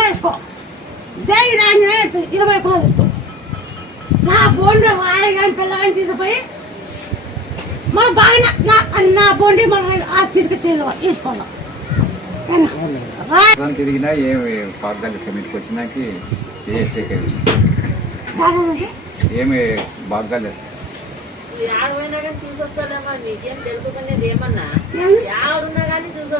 వేసుకో జై రాజే 20 రూపాయలు నా బోండి వాడగాని పిల్లగాని తీసుకుపోయి మా బాగా నా బోండి మనం తీసుకొచ్చి తీసుకోవాలి తిరిగినా ఏమి పాకాలి సమితికి వచ్చినాకి ఏమి బాగాలేదు ఆడమైనా కానీ చూసొస్తాడమ్మా నీకేం తెలుసుకునేది ఏమన్నా ఆడున్నా కానీ చూసొస్తా